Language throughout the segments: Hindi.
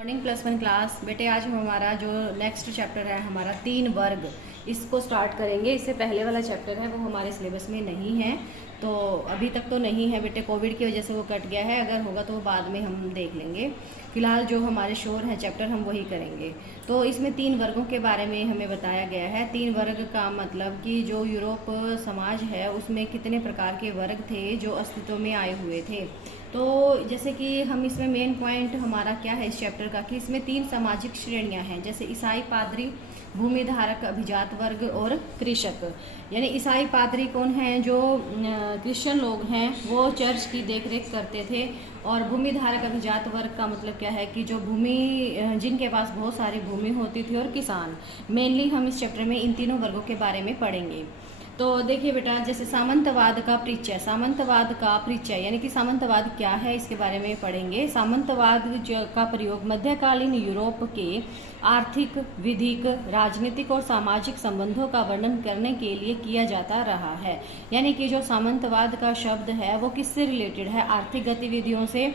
Morning +1 class. बेटे आज हम हमारा जो नेक्स्ट चैप्टर है हमारा 3 वर्ग, इसको स्टार्ट करेंगे। इससे पहले वाला चैप्टर है वो हमारे सिलेबस में नहीं है, तो अभी तक तो नहीं है बेटे, कोविड की वजह से वो कट गया है। अगर होगा तो वो बाद में हम देख लेंगे। फिलहाल जो हमारे श्योर हैं चैप्टर हम वही करेंगे। तो इसमें 3 वर्गों के बारे में हमें बताया गया है। 3 वर्ग का मतलब कि जो यूरोप समाज है उसमें कितने प्रकार के वर्ग थे जो अस्तित्व में आए हुए थे। तो जैसे कि हम इसमें मेन पॉइंट हमारा क्या है इस चैप्टर का कि इसमें 3 सामाजिक श्रेणियां हैं, जैसे ईसाई पादरी, भूमिधारक अभिजात वर्ग और कृषक। यानी ईसाई पादरी कौन हैं? जो क्रिश्चियन लोग हैं, वो चर्च की देखरेख करते थे। और भूमिधारक अभिजात वर्ग का मतलब क्या है कि जो जिनके पास बहुत सारी भूमि होती थी, और किसान। मेनली हम इस चैप्टर में इन तीनों वर्गों के बारे में पढ़ेंगे। तो देखिए बेटा, जैसे सामंतवाद का परिचय यानी कि सामंतवाद क्या है इसके बारे में पढ़ेंगे। सामंतवाद का प्रयोग मध्यकालीन यूरोप के आर्थिक, विधिक, राजनीतिक और सामाजिक संबंधों का वर्णन करने के लिए किया जाता रहा है। यानी कि जो सामंतवाद का शब्द है वो किससे रिलेटेड है? आर्थिक गतिविधियों से।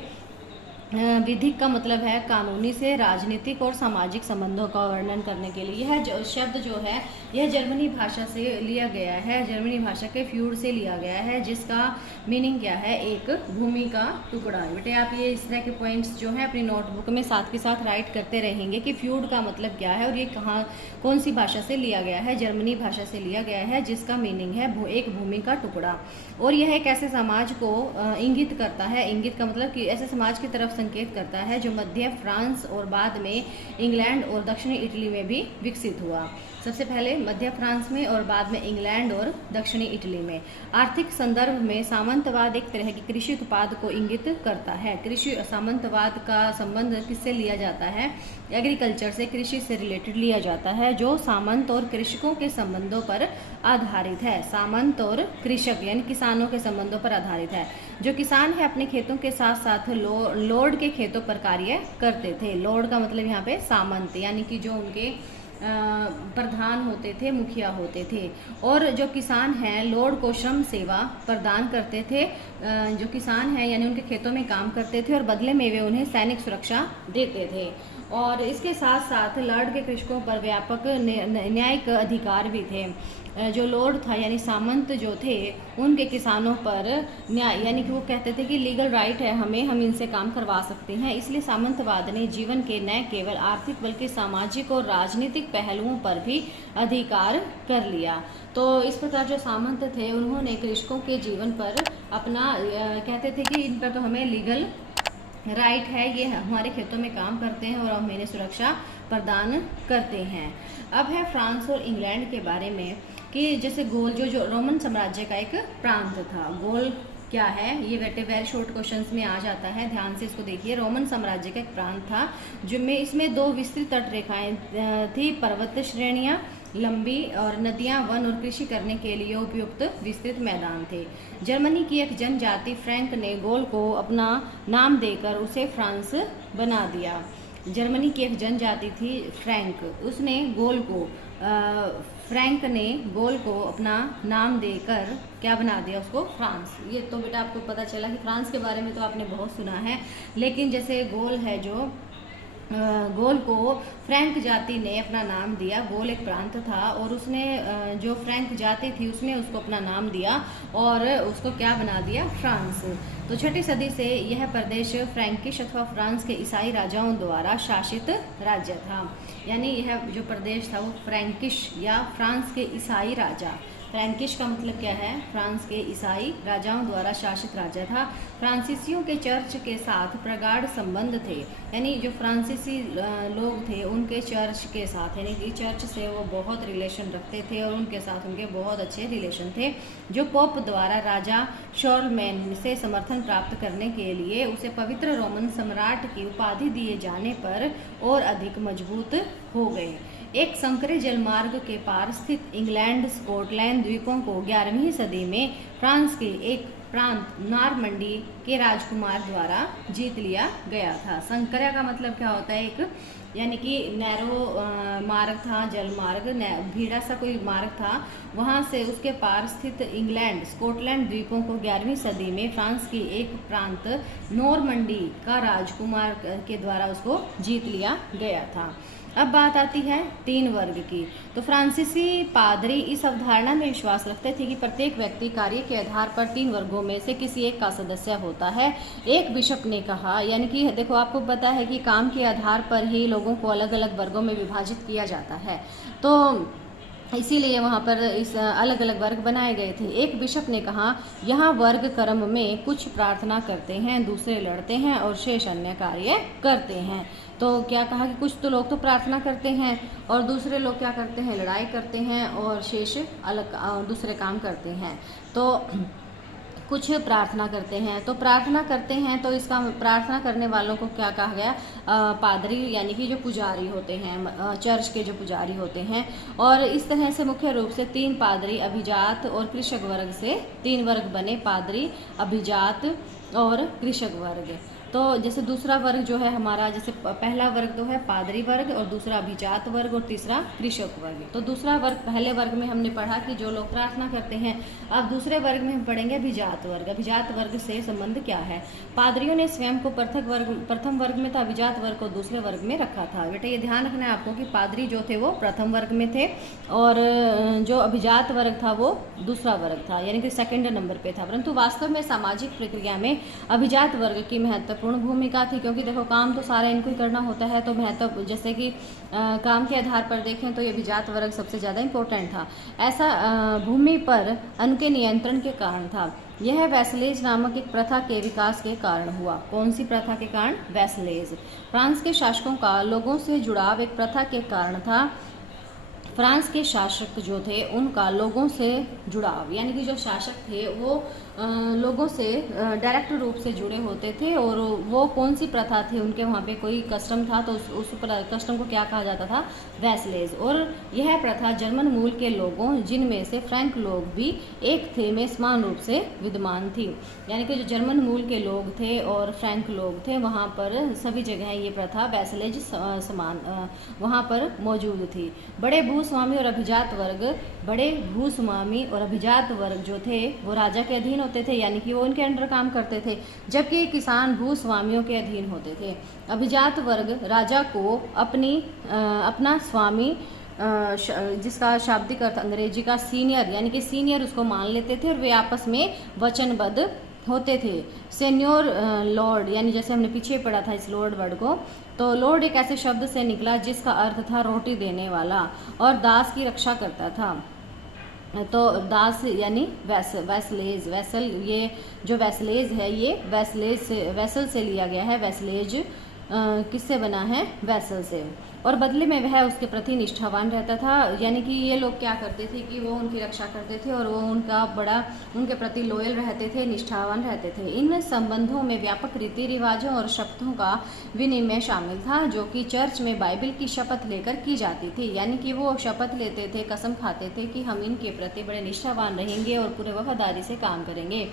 विधिक का मतलब है कानूनी से, राजनीतिक और सामाजिक संबंधों का वर्णन करने के लिए। यह शब्द जो है यह जर्मनी भाषा से लिया गया है, जर्मनी भाषा के फ्यूड से लिया गया है, जिसका मीनिंग क्या है? एक भूमि का टुकड़ा। बेटे आप ये इस तरह के पॉइंट्स जो है अपनी नोटबुक में साथ के साथ राइट करते रहेंगे कि फ्यूड का मतलब क्या है और ये कौन सी भाषा से लिया गया है। जर्मनी भाषा से लिया गया है, जिसका मीनिंग है एक भूमि का टुकड़ा। और यह एक ऐसे समाज को इंगित करता है। इंगित का मतलब कि ऐसे समाज की तरफ संकेत करता है जो मध्य फ्रांस और बाद में इंग्लैंड और दक्षिणी इटली में भी विकसित हुआ। सबसे पहले मध्य फ्रांस में और बाद में इंग्लैंड और दक्षिणी इटली में। आर्थिक संदर्भ में सामंतवाद एक तरह की कृषि उत्पाद को इंगित करता है। कृषि सामंतवाद का संबंध किससे लिया जाता है? एग्रीकल्चर से, कृषि से रिलेटेड लिया जाता है, जो सामंत और कृषकों के संबंधों पर आधारित है। सामंत और कृषक यानी किसानों के संबंधों पर आधारित है। जो किसान है अपने खेतों के साथ साथ लॉर्ड के खेतों पर कार्य करते थे। लॉर्ड का मतलब यहाँ पे सामंत, यानी कि जो उनके प्रधान होते थे, मुखिया होते थे। और जो किसान हैं लॉर्ड को श्रम सेवा प्रदान करते थे। जो किसान हैं यानी उनके खेतों में काम करते थे और बदले में वे उन्हें सैनिक सुरक्षा देते थे। और इसके साथ साथ लॉर्ड के कृषकों पर व्यापक न्यायिक अधिकार भी थे। जो लॉर्ड था यानी सामंत जो थे, उनके किसानों पर न्याय, यानी कि वो कहते थे कि लीगल राइट है हमें, हम इनसे काम करवा सकते हैं। इसलिए सामंतवाद ने जीवन के न केवल आर्थिक बल्कि सामाजिक और राजनीतिक पहलुओं पर भी अधिकार कर लिया। तो इस प्रकार जो सामंत थे उन्होंने कृषकों के जीवन पर अपना कहते थे कि इन पर तो हमें लीगल राइट है, ये हमारे खेतों में काम करते हैं और हम इन्हें सुरक्षा प्रदान करते हैं। अब है फ्रांस और इंग्लैंड के बारे में कि जैसे गोल जो रोमन साम्राज्य का एक प्रांत था। गोल क्या है? ये बेटे वेरी शॉर्ट क्वेश्चंस में आ जाता है, ध्यान से इसको देखिए। रोमन साम्राज्य का एक प्रांत था जिनमें इसमें 2 विस्तृत तट रेखाएं थी, पर्वत श्रेणियां लंबी और नदियां, वन और कृषि करने के लिए उपयुक्त विस्तृत मैदान थे। जर्मनी की एक जनजाति फ्रैंक ने गोल को अपना नाम देकर उसे फ्रांस बना दिया। जर्मनी की एक जनजाति थी फ्रैंक, उसने गोल को फ्रैंक ने गोल को अपना नाम देकर क्या बना दिया? उसको फ्रांस। ये तो बेटा आपको पता चला कि फ्रांस के बारे में तो आपने बहुत सुना है, लेकिन जैसे गोल है जो गोल को फ्रैंक जाति ने अपना नाम दिया। गोल एक प्रांत था और उसने जो फ्रैंक जाति थी उसने उसको अपना नाम दिया और उसको क्या बना दिया? फ्रांस। तो 6वीं सदी से यह प्रदेश फ्रैंकिश अथवा फ्रांस के ईसाई राजाओं द्वारा शासित राज्य था। यानी यह जो प्रदेश था वो फ्रैंकिश या फ्रांस के ईसाई राजा। फ्रैंकिश का मतलब क्या है? फ्रांस के ईसाई राजाओं द्वारा शासित राज्य था। फ्रांसीसियों के चर्च के साथ प्रगाढ़ संबंध थे, यानी जो फ्रांसीसी लोग थे उनके चर्च के साथ, यानी कि चर्च से वो बहुत रिलेशन रखते थे और उनके साथ उनके बहुत अच्छे रिलेशन थे। जो पोप द्वारा राजा शॉर्लमैन से समर्थन प्राप्त करने के लिए उसे पवित्र रोमन सम्राट की उपाधि दिए जाने पर और अधिक मजबूत हो गए। एक संकरे जलमार्ग के पार स्थित इंग्लैंड स्कॉटलैंड द्वीपों को 11वीं सदी में फ्रांस के एक प्रांत नॉर्मंडी के राजकुमार द्वारा जीत लिया गया था। संकरा का मतलब क्या होता है, एक यानी कि नैरो मार्ग था, जल मार्ग, भीड़ा सा कोई मार्ग था, वहाँ से उसके पार स्थित इंग्लैंड स्कॉटलैंड द्वीपों को 11वीं सदी में फ्रांस की एक प्रांत नॉर्मंडी का राजकुमार के द्वारा उसको जीत लिया गया था। अब बात आती है 3 वर्ग की। तो फ्रांसीसी पादरी इस अवधारणा में विश्वास रखते थे कि प्रत्येक व्यक्ति कार्य के आधार पर 3 वर्गों में से किसी एक का सदस्य होता है। एक बिशप ने कहा, यानी कि देखो आपको पता है कि काम के आधार पर ही लोगों को अलग अलग वर्गों में विभाजित किया जाता है, तो इसीलिए वहाँ पर इस अलग अलग वर्ग बनाए गए थे। एक बिशप ने कहा, यहाँ वर्ग क्रम में कुछ प्रार्थना करते हैं, दूसरे लड़ते हैं और शेष अन्य कार्य करते हैं। तो क्या कहा कि कुछ तो लोग तो प्रार्थना करते हैं और दूसरे लोग क्या करते हैं, लड़ाई करते हैं और शेष अलग दूसरे काम करते हैं। तो कुछ प्रार्थना करते हैं, तो प्रार्थना करते हैं तो इसका प्रार्थना करने वालों को क्या कहा गया, पादरी, यानी कि जो पुजारी होते हैं, चर्च के जो पुजारी होते हैं। और इस तरह से मुख्य रूप से 3 पादरी, अभिजात और कृषक वर्ग से 3 वर्ग बने, पादरी, अभिजात और कृषक वर्ग। तो जैसे दूसरा वर्ग जो है हमारा, जैसे पहला वर्ग तो है पादरी वर्ग और दूसरा अभिजात वर्ग और तीसरा कृषक वर्ग। तो दूसरा वर्ग, पहले वर्ग में हमने पढ़ा कि जो लोग प्रार्थना करते हैं। अब दूसरे वर्ग में हम पढ़ेंगे अभिजात वर्ग। अभिजात वर्ग से संबंध क्या है, पादरियों ने स्वयं को प्रथम वर्ग में था, अभिजात वर्ग को दूसरे वर्ग में रखा था। बेटा ये ध्यान रखना है आपको कि पादरी जो थे वो प्रथम वर्ग में थे और जो अभिजात वर्ग था वो दूसरा वर्ग था, यानी कि 2nd नंबर पे था। परंतु वास्तव में सामाजिक प्रक्रिया में अभिजात वर्ग की महत्वपूर्ण भूमिका थी, क्योंकि देखो काम तो सारा इनको ही करना होता है। तो महत्व, जैसे कि काम के आधार पर देखें तो ये अभिजात वर्ग सबसे ज़्यादा इम्पोर्टेंट था। ऐसा भूमि पर उनके नियंत्रण के कारण था। यह वैसलेज नामक एक प्रथा के विकास के कारण हुआ। कौन सी प्रथा के कारण, वैसलेज। फ्रांस के शासकों का लोगों से जुड़ाव एक प्रथा के कारण था। फ्रांस के शासक जो थे उनका लोगों से जुड़ाव, यानी कि जो शासक थे वो लोगों से डायरेक्ट रूप से जुड़े होते थे। और वो कौन सी प्रथा थी, उनके वहाँ पे कोई कस्टम था, तो उस कस्टम को क्या कहा जाता था, वैसलेज। और यह प्रथा जर्मन मूल के लोगों, जिनमें से फ्रैंक लोग भी एक थे, में समान रूप से विद्यमान थी। यानी कि जो जर्मन मूल के लोग थे और फ्रैंक लोग थे, वहाँ पर सभी जगह ये प्रथा वैसलेज समान वहाँ पर मौजूद थी। बड़े भूस्वामी और अभिजात वर्ग, बड़े भूस्वामी और अभिजात वर्ग जो थे वो राजा के अधीन होते थे, यानी कि वो उनके अंडर काम करते थे, जबकि किसान भूस्वामियों के अधीन होते थे। अभिजात वर्ग राजा को अपना स्वामी, जिसका शाब्दिक अर्थ अंग्रेजी का सीनियर, यानी कि सीनियर उसको मान लेते थे और वे आपस में वचनबद्ध होते थे। सेन्योर लॉर्ड, यानी जैसे हमने पीछे पढ़ा था इस लॉर्ड वर्ड को, तो लॉर्ड एक ऐसे शब्द से निकला जिसका अर्थ था रोटी देने वाला और दास की रक्षा करता था। तो दास यानी वैसलेज, वैसल, ये जो वैसलेज है ये वैसल से लिया गया है। वैसलेज किससे बना है, वैसल से। और बदले में वह उसके प्रति निष्ठावान रहता था, यानी कि ये लोग क्या करते थे कि वो उनकी रक्षा करते थे और वो उनके प्रति लॉयल रहते थे, निष्ठावान रहते थे। इन संबंधों में व्यापक रीति रिवाजों और शपथों का विनिमय शामिल था, जो कि चर्च में बाइबल की शपथ लेकर की जाती थी। यानी कि वो शपथ लेते थे, कसम खाते थे कि हम इनके प्रति बड़े निष्ठावान रहेंगे और पूरे वफादारी से काम करेंगे।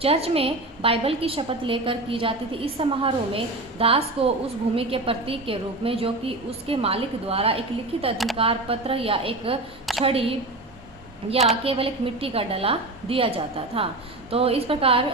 चर्च में बाइबल की शपथ लेकर की जाती थी। इस समारोह में दास को उस भूमि के प्रतीक के रूप में, जो कि उसके मालिक द्वारा एक लिखित अधिकार पत्र या एक छड़ी या केवल एक मिट्टी का डला दिया जाता था। तो इस प्रकार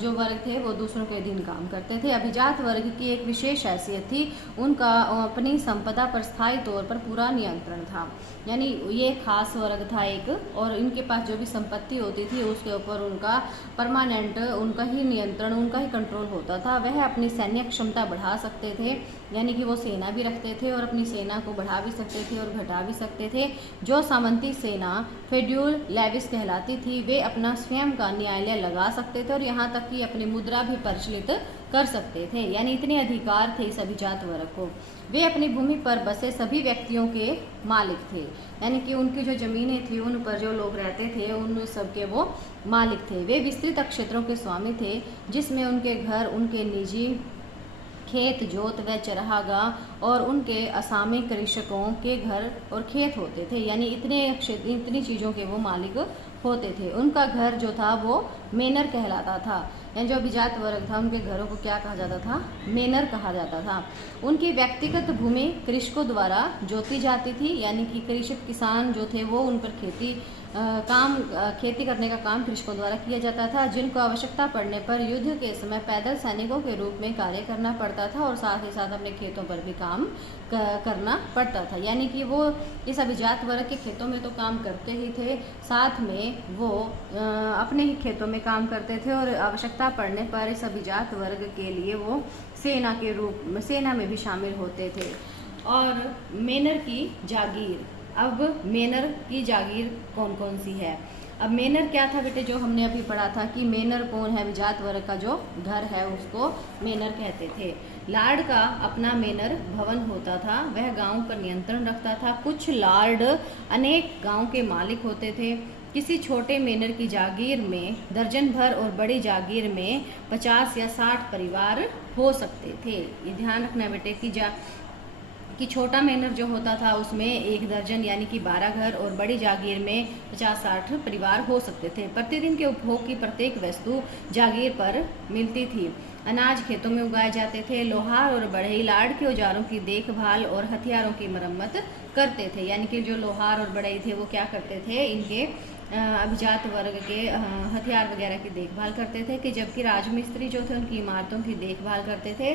जो वर्ग थे वो दूसरों के अधीन काम करते थे। अभिजात वर्ग की एक विशेष हैसियत थी, उनका अपनी संपदा पर स्थायी तौर पर पूरा नियंत्रण था। यानी ये खास वर्ग था एक, और इनके पास जो भी संपत्ति होती थी उसके ऊपर उनका परमानेंट, उनका ही नियंत्रण, उनका ही कंट्रोल होता था। वह अपनी सैन्य क्षमता बढ़ा सकते थे, यानी कि वो सेना भी रखते थे और अपनी सेना को बढ़ा भी सकते थे और घटा भी सकते थे। जो सामंती सेना फेड्यूल लेविस कहलाती थी, वे अपना स्वयं का न्यायालय लगा सकते थे और यहाँ तक कि अपनी मुद्रा भी प्रचलित कर सकते थे। यानी इतने अधिकार थे इस अभिजात वर्ग को। वे अपनी भूमि पर बसे सभी व्यक्तियों के मालिक थे, यानी कि उनकी जो जमीनें थी उन पर जो लोग रहते थे उन सब के वो मालिक थे। वे विस्तृत क्षेत्रों के स्वामी थे, जिसमें उनके घर, उनके निजी खेत, जोत व चरागाह और उनके असामयिक कृषकों के घर और खेत होते थे। यानी इतनी चीज़ों के वो मालिक होते थे। उनका घर जो था वो मेनर कहलाता था, यानी जो अभिजात वर्ग था उनके घरों को क्या कहा जाता था, मेनर कहा जाता था। उनकी व्यक्तिगत भूमि कृषकों द्वारा जोती जाती थी, यानी कि कृषक किसान जो थे वो उन पर खेती करने का काम कृषकों द्वारा किया जाता था, जिनको आवश्यकता पड़ने पर युद्ध के समय पैदल सैनिकों के रूप में कार्य करना पड़ता था और साथ ही साथ अपने खेतों पर भी काम करना पड़ता था। यानी कि वो इस अभिजात वर्ग के खेतों में तो काम करते ही थे, साथ में वो अपने ही खेतों में काम करते थे और आवश्यकता पड़ने पर इस अभिजात वर्ग के लिए वो सेना में भी शामिल होते थे। और मेनर की जागीर, अब मेनर की जागीर कौन कौन सी है। अब मेनर क्या था बेटे, जो हमने अभी पढ़ा था कि मेनर कौन है, अभिजात वर्ग का जो घर है उसको मेनर कहते थे। लॉर्ड का अपना मेनर भवन होता था, वह गांव पर नियंत्रण रखता था। कुछ लॉर्ड अनेक गांव के मालिक होते थे। किसी छोटे मेनर की जागीर में दर्जन भर और बड़ी जागीर में 50 या 60 परिवार हो सकते थे। ये ध्यान रखना बेटे कि छोटा मेनर जो होता था उसमें 1 दर्जन यानी कि 12 घर और बड़ी जागीर में 50-60 परिवार हो सकते थे। प्रतिदिन के उपभोग की प्रत्येक वस्तु जागीर पर मिलती थी। अनाज खेतों में उगाए जाते थे। लोहार और बढ़ई लॉर्ड के औजारों की देखभाल और हथियारों की मरम्मत करते थे, यानी कि जो लोहार और बढ़ई थे वो क्या करते थे, इनके अभिजात वर्ग के हथियार वगैरह की देखभाल करते थे। कि जबकि राजमिस्त्री जो थे उनकी इमारतों की देखभाल करते थे।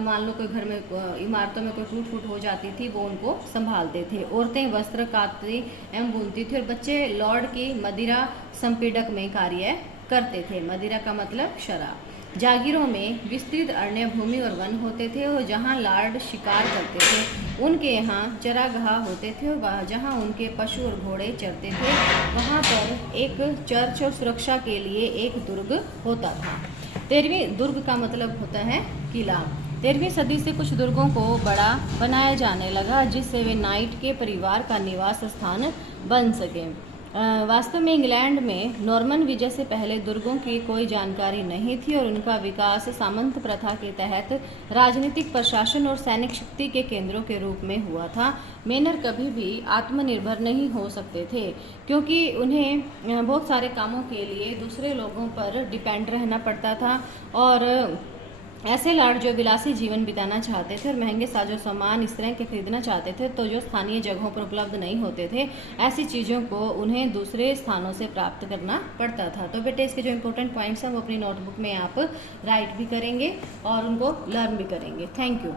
मान लो कोई घर में इमारतों में कोई टूट फूट हो जाती थी वो उनको संभालते थे। औरतें वस्त्र काटती एवं बुनती थी और बच्चे लॉर्ड की मदिरा संपीडक में कार्य करते थे। मदिरा का मतलब शराब। जागीरों में विस्तृत अरण्य भूमि और वन होते थे और जहाँ लॉर्ड शिकार करते थे उनके यहाँ चरागाह होते थे और जहाँ उनके पशु और घोड़े चरते थे वहाँ पर एक चर्च और सुरक्षा के लिए एक दुर्ग होता था। 13वीं दुर्ग का मतलब होता है किला। 13वीं सदी से कुछ दुर्गों को बड़ा बनाया जाने लगा जिससे वे नाइट के परिवार का निवास स्थान बन सके। वास्तव में इंग्लैंड में नॉर्मन विजय से पहले दुर्गों की कोई जानकारी नहीं थी और उनका विकास सामंत प्रथा के तहत राजनीतिक, प्रशासन और सैनिक शक्ति के केंद्रों के रूप में हुआ था। मेनर कभी भी आत्मनिर्भर नहीं हो सकते थे क्योंकि उन्हें बहुत सारे कामों के लिए दूसरे लोगों पर डिपेंड रहना पड़ता था और ऐसे लॉर्ड जो विलासी जीवन बिताना चाहते थे और महंगे साजो सामान इस तरह के खरीदना चाहते थे तो जो स्थानीय जगहों पर उपलब्ध नहीं होते थे, ऐसी चीज़ों को उन्हें दूसरे स्थानों से प्राप्त करना पड़ता था। तो बेटे इसके जो इंपॉर्टेंट पॉइंट्स हैं वो अपनी नोटबुक में आप राइट भी करेंगे और उनको लर्न भी करेंगे। Thank you.